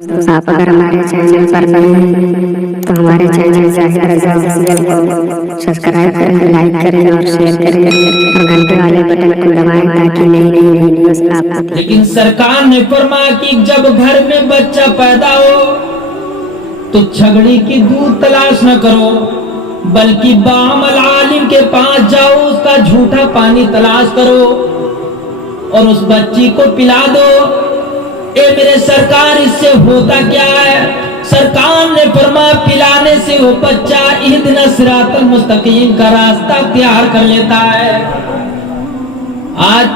आप अगर हमारे चैनल पर नए हैं तो हमारे चैनल जाहिद रज़ा ऑफिशियल को सब्सक्राइब करें, लाइक करें और शेयर करें और घंटे वाले बटन को दबाएं ताकि नई नई वीडियोस आप। लेकिन सरकार ने फरमाया कि जब घर में बच्चा पैदा हो तो छगड़ी की दूध तलाश न करो, बल्कि बामल आलिम के पास जाओ, उसका झूठा पानी तलाश करो और उस बच्ची को पिला दो। ए मेरे सरकार, इससे होता क्या है? सरकार ने फरमाया पिलाने से वो बच्चा इहदिना सिरातल मुस्तकीम का रास्ता तैयार कर लेता है। आज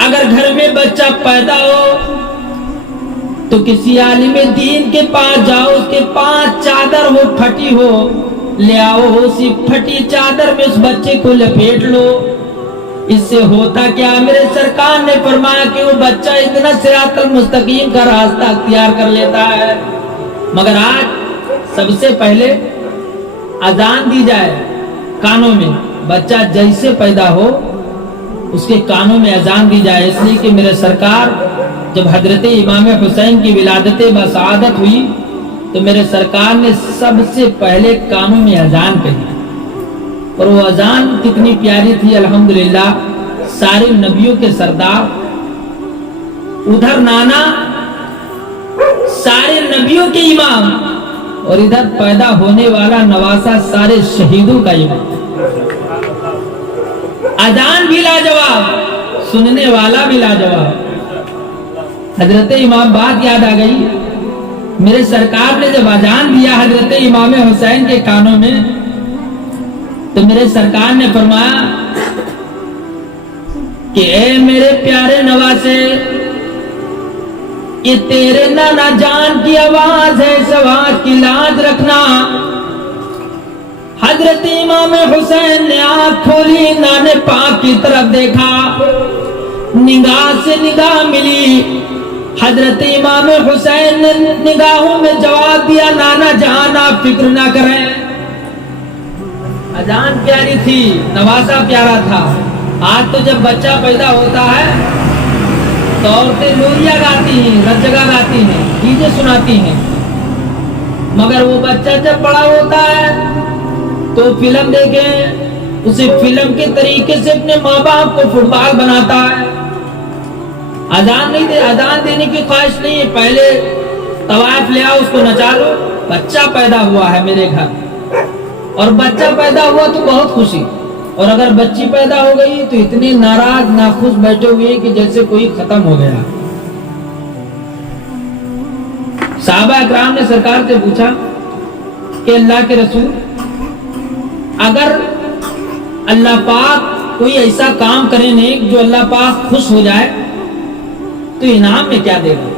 अगर घर में बच्चा पैदा हो तो किसी आलिम दीन के पास जाओ, उसके पास चादर हो फटी हो, ले आओ, उसी फटी चादर में उस बच्चे को लपेट लो। इससे होता क्या? मेरे सरकार ने फरमाया कि वो बच्चा इतना सिरातल मुस्तकीम का रास्ता अख्तियार कर लेता है। मगर आज सबसे पहले अजान दी जाए कानों में, बच्चा जैसे पैदा हो उसके कानों में अजान दी जाए, इसलिए कि मेरे सरकार जब हजरत इमाम हुसैन की विलादत बसादत हुई तो मेरे सरकार ने सबसे पहले कानों में अजान कही, और वो अजान कितनी प्यारी थी। अल्हम्दुलिल्लाह, सारे नबियों के सरदार, उधर नाना सारे नबियों के इमाम और इधर पैदा होने वाला नवासा सारे शहीदों का इमाम। अजान भी लाजवाब, सुनने वाला भी लाजवाब। हजरत इमाम, बात याद आ गई, मेरे सरकार ने जब अजान दिया हजरत इमाम हुसैन के कानों में तो मेरे सरकार ने फरमाया कि ए मेरे प्यारे नवासे, ये तेरे नाना जान की आवाज है, इस आवाज की लाज रखना। हजरत इमाम हुसैन ने आंख खोली, नाने पाक की तरफ देखा, निगाह से निगाह मिली। हजरत इमाम हुसैन ने निगाहों में जवाब दिया, नाना जान आप फिक्र ना करें। अजान प्यारी थी, नवासा प्यारा था। आज तो जब बच्चा पैदा होता है तो औरतें लोरिया गाती हैं, रज्जगा गाती हैं, डीजे सुनाती हैं, मगर वो बच्चा जब बड़ा होता है तो फिल्म देखे, उसे फिल्म के तरीके से अपने माँ बाप को फुटबॉल बनाता है। अजान नहीं दे, अजान देने की ख्वाहिश नहीं है, पहले तवाफ ले आओ, उसको नचा लो। बच्चा पैदा हुआ है मेरे घर, और बच्चा पैदा हुआ तो बहुत खुशी, और अगर बच्ची पैदा हो गई तो इतने नाराज नाखुश बैठे हुए कि जैसे कोई खत्म हो गया। साहबा इकराम ने सरकार से पूछा कि अल्लाह के रसूल, अगर अल्लाह पाक कोई ऐसा काम करे नेक जो अल्लाह पाक खुश हो जाए तो इनाम में क्या देगा?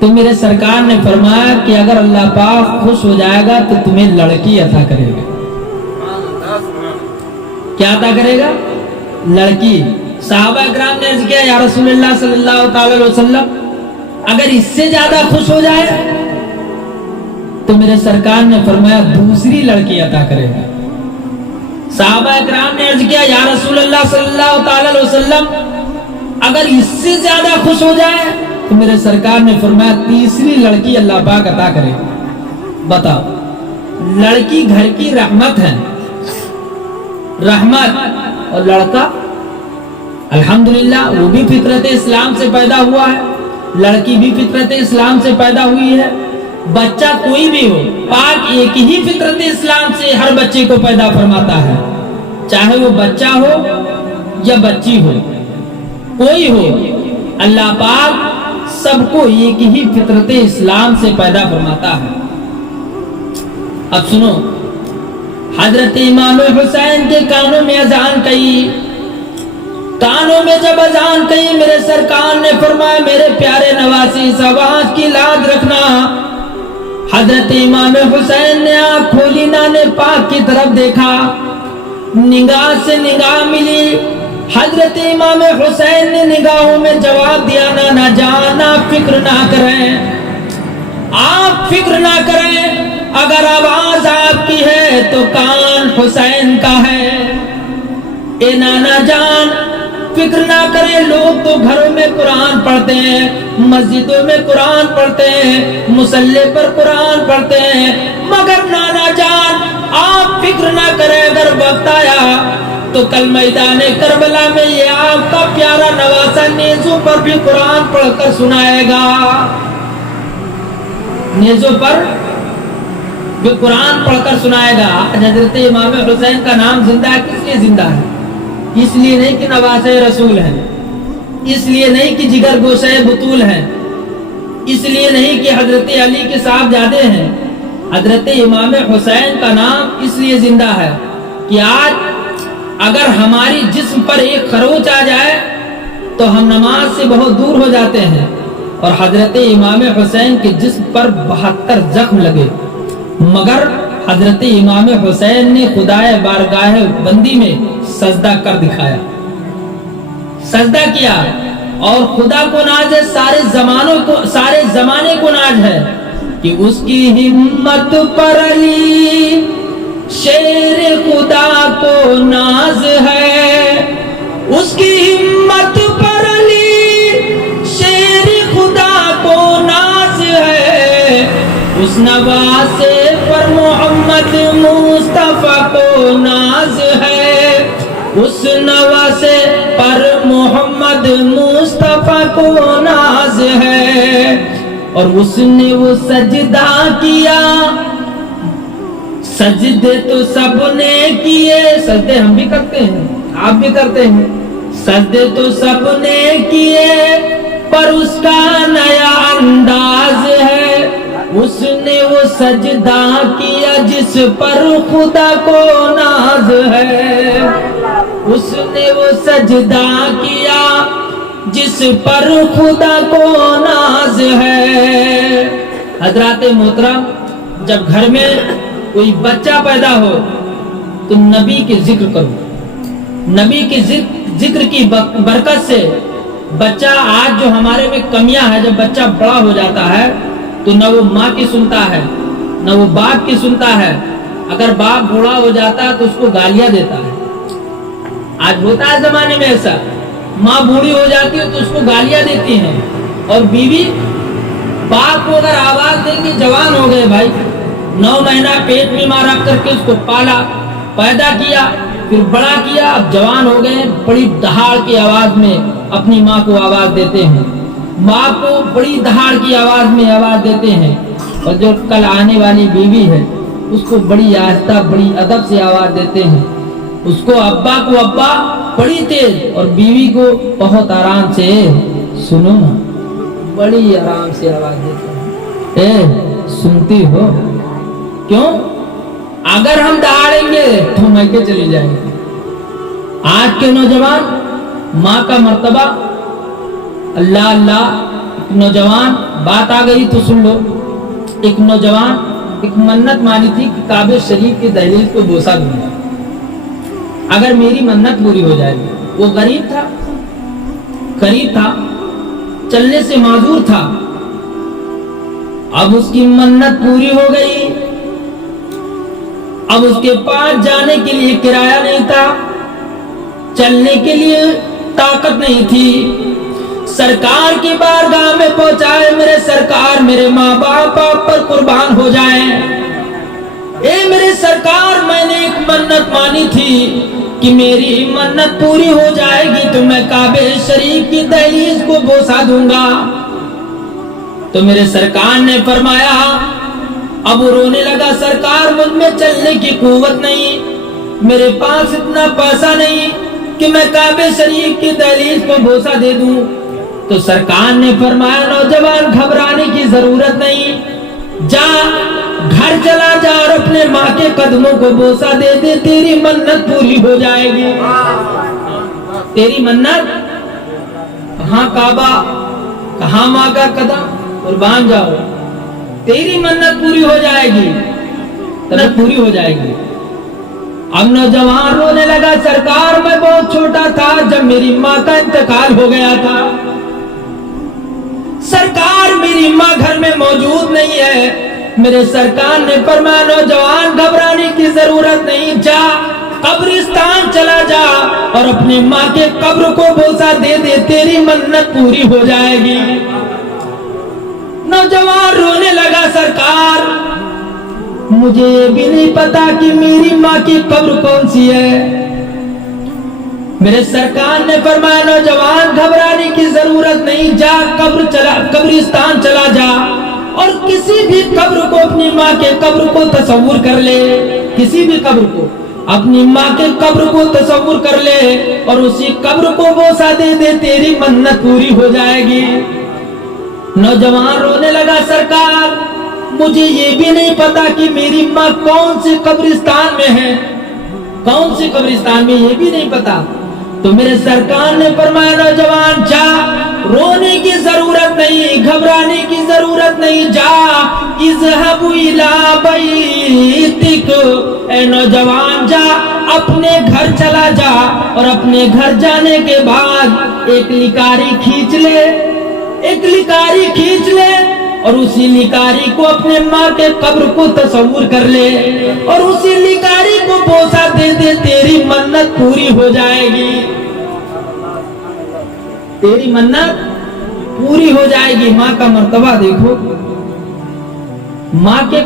तो मेरे सरकार ने फरमाया कि अगर अल्लाह पाक खुश हो जाएगा तो तुम्हें लड़की अता करेगा। क्या अता करेगा? लड़की। साहबा इकराम ने अर्ज किया, या रसूलुल्लाह सल्लल्लाहु अलैहि वसल्लम, अगर इससे ज्यादा खुश हो जाए? तो मेरे सरकार ने फरमाया दूसरी लड़की अता करेगा। साहबा इकराम ने अर्ज किया, या रसूलुल्लाह सल्लल्लाहु अलैहि वसल्लम, अगर इससे ज्यादा खुश हो जाए? तो मेरे सरकार ने फरमाया तीसरी लड़की अल्लाह पाक अता करेगा। बताओ, लड़की घर की रहमत है, रहमत, और लड़का अल्हम्दुलिल्लाह वो भी फितरत इस्लाम से पैदा हुआ है, लड़की भी फितरत इस्लाम से पैदा हुई है। बच्चा कोई भी हो, पाक एक ही फितरत इस्लाम से हर बच्चे को पैदा फरमाता है, चाहे वो बच्चा हो या बच्ची हो, कोई हो, अल्लाह पाक सबको एक ही फितरत इस्लाम से पैदा फरमाता है। अब सुनो, हजरत इमाम हुसैन के कानों में अजान कही, कानों में जब अजान कही मेरे सरकार ने फरमाया, मेरे प्यारे नवासी, इस आवाज की लाज रखना। हजरत इमाम हुसैन ने आंख खोली, नाने पाक की तरफ देखा, निगाह से निगाह मिली। हजरत इमाम हुसैन ने निगाहों में जवाब दिया, नाना जान आप फिक्र ना करें, आप फिक्र ना करें, अगर आवाज आपकी है तो कान हुसैन का है। ए नाना जान, फिक्र ना करें, लोग तो घरों में कुरान पढ़ते हैं, मस्जिदों में कुरान पढ़ते हैं, मुसल्ले पर कुरान पढ़ते हैं, मगर नाना जान आप फिक्र ना करें, अगर वक्त आया तो कल मैदान करबला में ये आपका प्यारा नवासा नेज़ों पर भी कुरान पढ़कर सुनाएगा। नेज़ों पर भी कुरान पढ़कर सुनाएगा। आज हजरत इमाम हुसैन का नाम जिंदा है, किस लिए जिंदा है? इसलिए नहीं कि नवासे रसूल है, इसलिए नहीं कि जिगर गोशे बुतूल है, इसलिए नहीं कि हजरत अली के साहबजादे हैं। हजरत इमाम हुसैन का नाम इसलिए जिंदा है कि आज अगर हमारी जिस्म पर एक खरोच आ जाए तो हम नमाज से बहुत दूर हो जाते हैं, और हजरत इमाम हुसैन के जिस्म पर 72 जख्म लगे, मगर हजरत इमाम हुसैन ने खुदाए बारगाह बंदी में सजदा कर दिखाया, सजदा किया। और खुदा को नाज है, सारे जमाने को नाज है कि उसकी हिम्मत पर अली शेर खुदा को नाज है, उसकी हिम्मत पर अली शेर खुदा को नाज है, उस नवासे पर मोहम्मद मुस्तफा को नाज है, उस नवासे पर मोहम्मद मुस्तफा को नाज है। और उसने वो सजदा किया, सजदे तो सबने किए, सजदे हम भी करते हैं, आप भी करते हैं, सजदे तो सबने किए, पर उसका नया अंदाज है, उसने वो सजदा किया जिस पर खुदा को नाज है, उसने वो सजदा किया जिस पर खुदा को नाज है। हजरात मोहतरम, जब घर में कोई बच्चा पैदा हो तो नबी के जिक्र करो, नबी के जिक्र की बरकत से बच्चा, आज जो हमारे में कमियां है, जब बच्चा बड़ा हो जाता है तो न वो माँ की सुनता है न वो बाप की सुनता है, अगर बाप बूढ़ा हो जाता है तो उसको गालियां देता है। आज होता है जमाने में ऐसा, माँ बूढ़ी हो जाती है तो उसको गालियां देती हैं, और बीवी बाप को अगर आवाज देंगे, जवान हो गए भाई, 9 महीना पेट में मां रख करके उसको पाला, पैदा किया, फिर बड़ा किया, अब जवान हो गए, बड़ी दहाड़ की आवाज में अपनी माँ को आवाज देते हैं, माँ को बड़ी दहाड़ की आवाज में आवाज देते हैं, और जो कल आने वाली बीवी है उसको बड़ी आहिस्ता बड़ी अदब से आवाज देते हैं, उसको अब्बा को अब्बा बड़ी तेज, और बीवी को बहुत आराम से सुनो ना, बड़ी आराम से आवाज देते हैं, ए सुनती हो? क्यों? अगर हम दहाड़ेंगे तो मैके चली जाएंगे। आज के नौजवान माँ का मर्तबा, अल्लाह अल्लाह। नौजवान, बात आ गई तो सुन लो। एक नौजवान एक मन्नत मानी थी कि काबे शरीफ की दहलीज को बोसा दूंगा अगर मेरी मन्नत पूरी हो जाएगी। वो गरीब था, चलने से माजूर था। अब उसकी मन्नत पूरी हो गई। अब उसके पास जाने के लिए किराया नहीं था, चलने के लिए ताकत नहीं थी। सरकार की बारगाह में पहुंचाए, मेरे सरकार, मेरे माँ बाप आप पर कुर्बान हो जाएं। ए मेरे सरकार, मैंने एक मन्नत मानी थी कि मेरी मन्नत पूरी हो जाएगी तो मैं काबे शरीफ की दहलीज को बोसा दूंगा। तो मेरे सरकार ने फरमाया, अब वो रोने लगा, सरकार मुझ में चलने की कुव्वत नहीं, मेरे पास इतना पैसा नहीं कि मैं काबे शरीफ की दहलीज को बोसा दे दूं। तो सरकार ने फरमाया, नौजवान घबराने की जरूरत नहीं, जा घर चला जा और अपने माँ के कदमों को बोसा दे दे, तेरी मन्नत पूरी हो जाएगी। तेरी मन्नत कहाँ काबा, कहाँ माँ का कदम, कुर्बान जाओ, तेरी मन्नत पूरी हो जाएगी, मन्नत पूरी हो जाएगी। अब नौजवान रोने लगा, सरकार मैं बहुत छोटा था जब मेरी माँ का इंतकाल हो गया था। सरकार मेरी माँ घर में मौजूद नहीं है। मेरे सरकार ने फरमाया, नौजवान घबराने की जरूरत नहीं, जा قبرستان چلا جا اور اپنی ماں کے قبر کو بوسہ دے دے، تیری منت پوری ہو جائے گی۔ نوجوان رونے لگا، سرکار مجھے یہ بھی نہیں پتا کہ میری ماں کی قبر کون سی ہے۔ میرے سرکار نے فرمایا نوجوان گھبرانے کی ضرورت نہیں، جا قبرستان چلا جا اور کسی بھی قبر کو، اپنی ماں کے قبر کو تصور کر لے، کسی بھی قبر کو، اپنی ماں کے قبر کو تصور کر لے اور اسی قبر کو بوسہ دے دے، تیری منت پوری ہو جائے گی۔ نوجوان رونے لگا، سرکار مجھے یہ بھی نہیں پتا کہ میری ماں کون سی قبرستان میں ہے، کون سی قبرستان میں، یہ بھی نہیں پتا۔ تو میرے سرکار نے فرمایا نوجوان جا، رونے کی ضرورت نہیں، گھبرانے کی ضرورت نہیں، جا اذهب الى بیتک، اے نوجوان جا اپنے گھر چلا جا اور اپنے گھر جانے کے بعد ایک لکاری کھینچ لے، ایک لکاری کھینچ لے اور اسی لکاری کو اپنے ماں کے قبر کو تصور کر لے اور اسی لکاری کو بوسہ دے دے، تیری منت پوری ہو جائے گی، تیری منت پوری ہو جائے گی۔ ماں کا مرتبہ دیکھو، ماں کے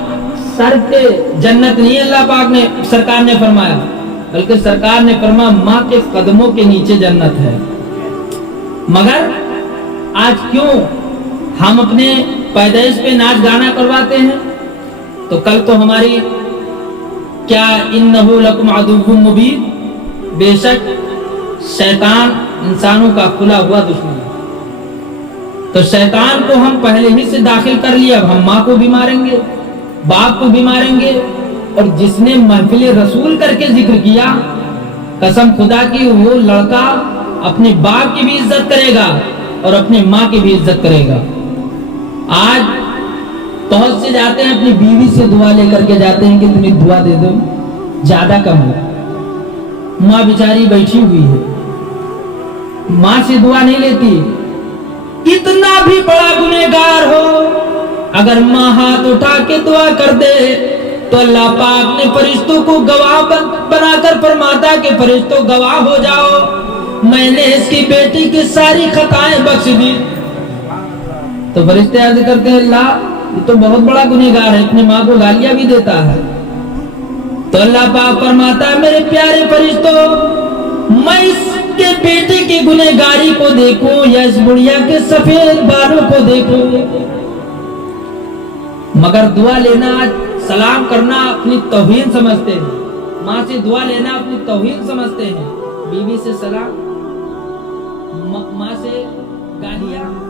سر پہ جنت نہیں اللہ پاک نے، سرکار نے فرمایا، بلکہ سرکار نے فرمایا ماں کے قدموں کے نیچے جنت ہے۔ مگر آج کیوں ہم اپنے پیدائش پہ ناچ گانا کرواتے ہیں؟ تو کل تو ہماری کیا انہو لکم عدو مبین، بے شک شیطان انسانوں کا کھلا ہوا دشمن ہے۔ تو شیطان کو ہم پہلے ہی سے داخل کر لیا، اب ہم ماں کو بھی ماریں گے، باپ کو بھی ماریں گے۔ اور جس نے محفل رسول کر کے ذکر کیا، قسم خدا کی وہ لڑکا اپنے باپ کی بھی عزت کرے گا اور اپنی ماں کی بھی عزت کرے گا۔ آج بہت سے جاتے ہیں اپنی بیوی سے دعا لے کر کے جاتے ہیں کہ تمہیں دعا دے دو، زیادہ کم ہے، ماں بیچاری بیٹھی ہوئی ہے، ماں سے دعا نہیں لیتی۔ کتنا بھی بڑا گنہگار ہو، اگر ماں ہاتھ اٹھا کے دعا کر دے تو اللہ پاک نے فرشتوں کو گواہ بنا کر فرماتا کہ فرشتوں گواہ ہو جاؤ، میں نے اس کی بیٹی کی ساری خطائیں بخش دی۔ تو فرشتے عرض کرتے ہیں اللہ یہ تو بہت بڑا گنہگار ہے، اپنی ماں کو گالیاں بھی دیتا ہے۔ تو اللہ پاک فرماتا ہے میرے پیارے فرشتوں، میں اس کے بیٹے کی گنہگاری کو دیکھوں یا اس بڑھیا کے سفید بالوں کو دیکھوں؟ مگر دعا لینا، سلام کرنا اپنی توہین سمجھتے ہیں، ماں سے دعا لینا اپنی توہین سمجھتے ہیں، بیوی سے سلام، ماں سے گالیاں۔